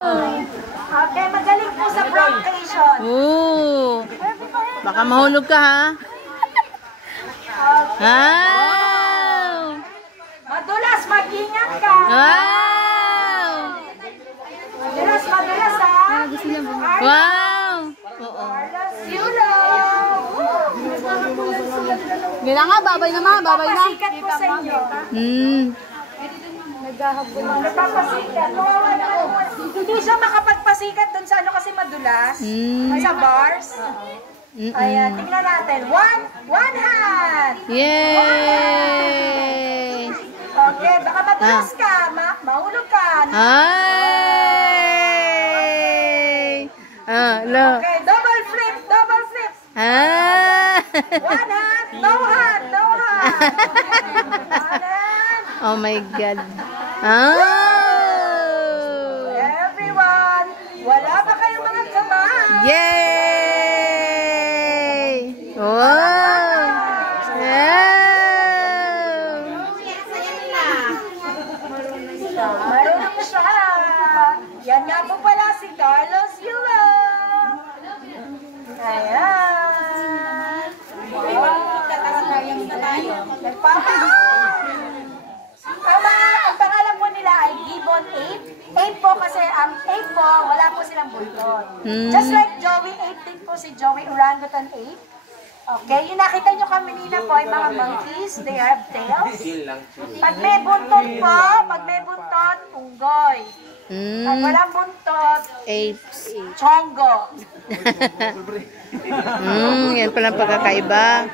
Okay, magaling po sa broncation. Oo. Baka mahulog ka, ha? Wow! Madulas, mag-ingat ka. Wow! Madulas, ha? Wow! Oo. Yulo! Gila nga, babay na mga, babay na. Pasikat po sa inyo. Nagpapasikat. Hindi siya makapagpasikat dun sa ano kasi madulas. Sa bars. Ayan, tingnan natin. One hand! Yay! Okay, baka madulas ka. Mahulog ka. Ay! Look. Okay, double flip, double flip. One hand, no hand, no hand. One hand. Oh my God. Everyone, wala ba kayong mga kamay? Yay! Wow! Marunong siya. Yan nga po pala si Carlos Yulo. Ayan. Ang pangalan po nila ay Gibbon Ape. Ape po kasi ang ape po, wala po silang buntot. Just like Joey Ape din po si Joey Orangutan Ape. Okay, yung nakita nyo kanina po ay mga monkeys, they have tails. Pag may buntot po, unggoy. Pag walang buntot, Apes. chongo. Yan pala ang pagkakaiba.